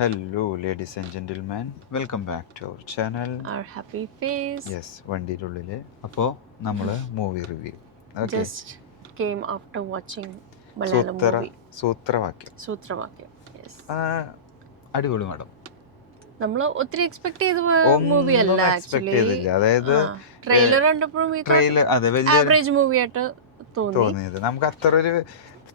Hello, ladies and gentlemen. Welcome back to our channel. Our happy face. Yes, വണ്ടിയുടെ അപ്പോൾ നമ്മൾ movie review. Okay. Just came after watching Malayalam സൂത്ര movie സൂത്രവാക്യം. Sutravakyam. Yes. അടിപൊളി madam. നമ്മൾ ഒത്തിരി expect ചെയ്ത movie അല്ല ഒന്നും എക്സ്പെക്ട് ആക്ച്വലി. ചെയ്തില്ല. അതായത് ട്രെയിലർ കണ്ടപ്പോഴും ട്രെയിലർ അതെ വലിയ ആവറേജ് മൂവി ആയിട്ട് തോന്നിയത്. നമുക്ക് അത്ര ഒരു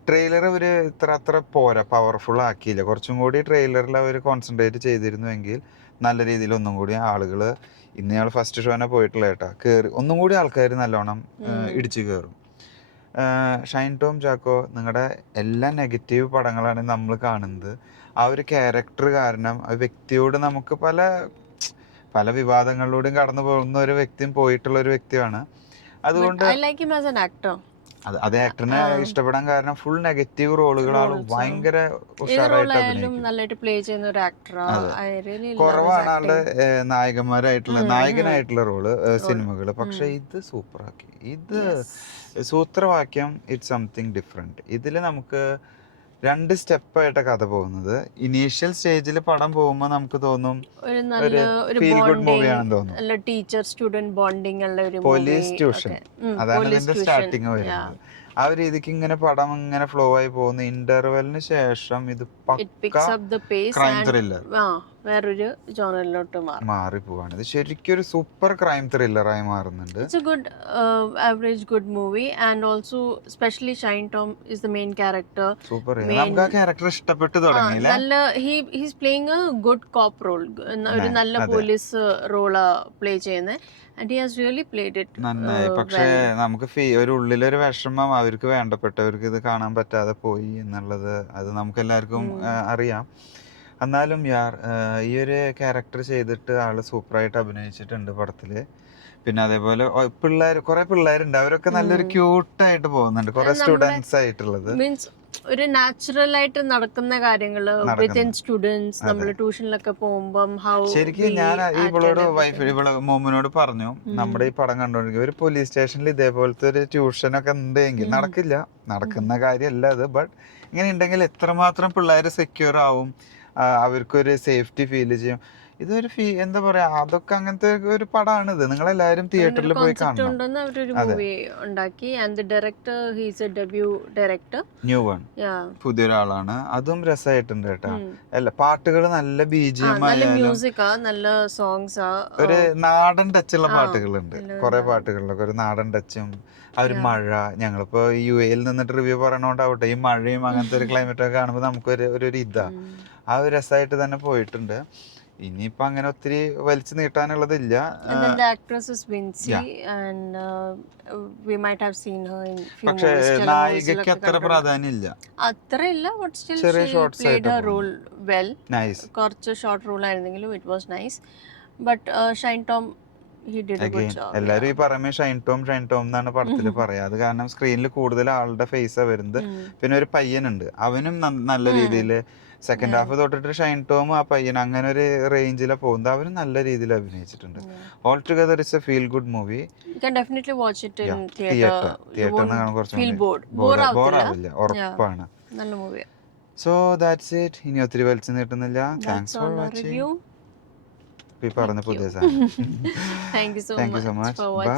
ട്രെയിലർ ഒരു അത്ര പോരാ, പവർഫുൾ ആക്കിയില്ല. കുറച്ചും കൂടി ട്രെയിലറിൽ അവർ കോൺസെൻട്രേറ്റ് ചെയ്തിരുന്നുവെങ്കിൽ നല്ല രീതിയിൽ ഒന്നും കൂടി ആളുകൾ ഇന്നയാൾ ഫസ്റ്റ് ഷോനെ പോയിട്ടുള്ള കേട്ടാ കയറി ഒന്നും കൂടി ആൾക്കാർ നല്ലോണം ഇടിച്ചു കയറും. ഷൈൻ ടോം ചാക്കോ, നിങ്ങളുടെ എല്ലാ നെഗറ്റീവ് പടങ്ങളാണ് നമ്മൾ കാണുന്നത്. ആ ഒരു ക്യാരക്ടർ കാരണം ആ വ്യക്തിയോട് നമുക്ക് പല പല വിവാദങ്ങളിലൂടെയും കടന്നു പോകുന്ന ഒരു വ്യക്തിയും പോയിട്ടുള്ള ഒരു വ്യക്തിയാണ്. അതുകൊണ്ട് അത് ആക്ടറിനെ ഇഷ്ടപ്പെടാൻ കാരണം ഫുൾ നെഗറ്റീവ് റോളുകളാണ് ഭയങ്കര ഉഷാറായിട്ട് നന്നായിട്ട് പ്ലേ ചെയ്യുന്ന ഒരു ആക്ടർ. കുറവാണ് ആളുടെ നായകനായിട്ടുള്ള റോള് സിനിമകള്. പക്ഷെ ഇത് സൂപ്പറാക്കി. ഇത് സൂത്രവാക്യം ഇറ്റ്സ് സംതിങ് ഡിഫറെന്റ്. ഇതില് നമുക്ക് രണ്ട് സ്റ്റെപ്പായിട്ടാ കഥ പോകുന്നത്. ഇനീഷ്യൽ സ്റ്റേജിൽ പടം പോകുമ്പോൾ നമുക്ക് തോന്നും ഒരു ഫീൽ ഗുഡ് മൂവിയാണെന്ന് തോന്നും. Teacher student bonding, police tuition, അതാണ് ഇതിന്റെ സ്റ്റാർട്ടിങ് വരുന്നത്. ആ ഒരു രീതിക്ക് ഇങ്ങനെ പടം ഇങ്ങനെ ഫ്ലോ ആയി പോകുന്നു. ഇന്റർവെലിന് ശേഷം ഇത് ക്രൈം ത്രില്ലർ വേറൊരു ജോണറിലോട്ട് മാറിപ്പോവാണ്. ഇത് ശരിക്കും ഒരു സൂപ്പർ ക്രൈം ത്രില്ലറായി മാറുന്നുണ്ട്. It's a good average good movie, and also especially Shine Tom is the main character. Super. നമുക്ക് ആ ക്യാരക്ടർ ഇഷ്ടപ്പെട്ടു തുടങ്ങിയില്ലേ? നല്ല he's playing a good cop role. ഒരു നല്ല പോലീസ് റോളാ പ്ലേ ചെയ്യുന്നത്, and he has really played it നന്നായി. പക്ഷേ നമുക്ക് ഒരു ഉള്ളിലൊരു വിഷമം, അവർക്ക് വേണ്ടപ്പെട്ടവർക്ക് ഇത് കാണാൻ പറ്റാതെ പോയി എന്നുള്ളത് അത് നമുക്ക് എല്ലാവർക്കും അറിയാം. എന്നാലും ഈ ഒരു ക്യാരക്ടർ ചെയ്തിട്ട് ആള് സൂപ്പറായിട്ട് അഭിനയിച്ചിട്ടുണ്ട് പടത്തില്. പിന്നെ അതേപോലെ കുറെ പിള്ളേരുണ്ട്, അവരൊക്കെ നല്ലൊരു ക്യൂട്ടായിട്ട് പോകുന്നുണ്ട്. കുറെ സ്റ്റുഡൻസ് ആയിട്ടുള്ളത് മീൻസ് ഒരു നാച്ചുറൽ ആയിട്ട് നടക്കുന്ന കാര്യങ്ങള് വിത്തിൻ സ്റ്റുഡൻസ്. നമ്മൾ ട്യൂഷനിലൊക്കെ പോകുമ്പം ശരിക്കും ഞാൻ ഇവള് മോമിനോട് പറഞ്ഞു, നമ്മുടെ ഈ പടം കണ്ടോണ്ടിരിക്കും ഒരു പോലീസ് സ്റ്റേഷനിൽ ഇതേപോലത്തെ ഒരു ട്യൂഷനൊക്കെ ഉണ്ടെങ്കിൽ നടക്കുന്ന കാര്യമല്ല അത്. ബട്ട് ഇങ്ങനെ ഉണ്ടെങ്കിൽ എത്രമാത്രം പിള്ളേർ സെക്യൂർ ആവും, അവർക്കൊരു സേഫ്റ്റി ഫീൽ ചെയ്യും. ഇതൊരു എന്താ പറയാ, അതൊക്കെ അങ്ങനത്തെ ഒരു പടമാണിത്. നിങ്ങളെല്ലാരും തിയേറ്ററിൽ പോയി കാണണം. ന്യൂ വൺ, പുതിയൊരാളാണ്. അതും രസമായിട്ടുണ്ട് കേട്ടാ. അല്ല, പാട്ടുകൾ നല്ല BGM ഒരു നാടൻ ടച്ചുള്ള പാട്ടുകളുണ്ട്. കുറെ പാട്ടുകളിലൊക്കെ ഒരു നാടൻ ടച്ചും ആ ഒരു മഴ. ഞങ്ങളിപ്പോ UAE നിന്നിട്ട് റിവ്യൂ പറയണോണ്ടാവട്ടെ, ഈ മഴയും അങ്ങനത്തെ ഒരു ക്ലൈമറ്റ് ഒക്കെ കാണുമ്പോൾ നമുക്കൊരു ഇതാ, ആ ഒരു രസമായിട്ട് തന്നെ പോയിട്ടുണ്ട്. ഇനിയിപ്പോ അങ്ങനെ ഒത്തിരി വലിച്ചു നീട്ടാനുള്ളതില്ല. പക്ഷെ നായികക്ക് അത്ര പ്രാധാന്യം ഇല്ല, ചെറിയ ഷോർട്ട്സ് ആയിട്ട് കുറച്ച് ഷോർട്ട് റോൾ ആയിരുന്നെങ്കിലും it was nice. But Shine Tom എല്ലാരും ഈ പറയുമ്പോ ഷൈൻ ടോം എന്നാണ് പടത്തില് പറയാ. അത് കാരണം സ്ക്രീനിൽ കൂടുതൽ ആളുടെ ഫേസാ വരുന്നത്. പിന്നെ ഒരു പയ്യനുണ്ട്, അവനും നല്ല രീതിയില് സെക്കൻഡ് ഹാഫ് തൊട്ടിട്ട് ഷൈൻ ടോം ആ പയ്യൻ അങ്ങനെ ഒരു റേഞ്ചിലാണ് പോകുന്നത്. അവരും നല്ല രീതിയിൽ അഭിനയിച്ചിട്ടുണ്ട്. All together it's A feel good movie. തിയേറ്ററിൽ കാണാൻ കുറച്ച് ബോറാവില്ല, ഉറപ്പാണ്. So that's it. ഇനി ഒത്തിരി വലിച്ചു നീട്ടുന്നില്ല. Thanks for watching. പറഞ്ഞ പുതിയ സാധനം. Thank you so much. By.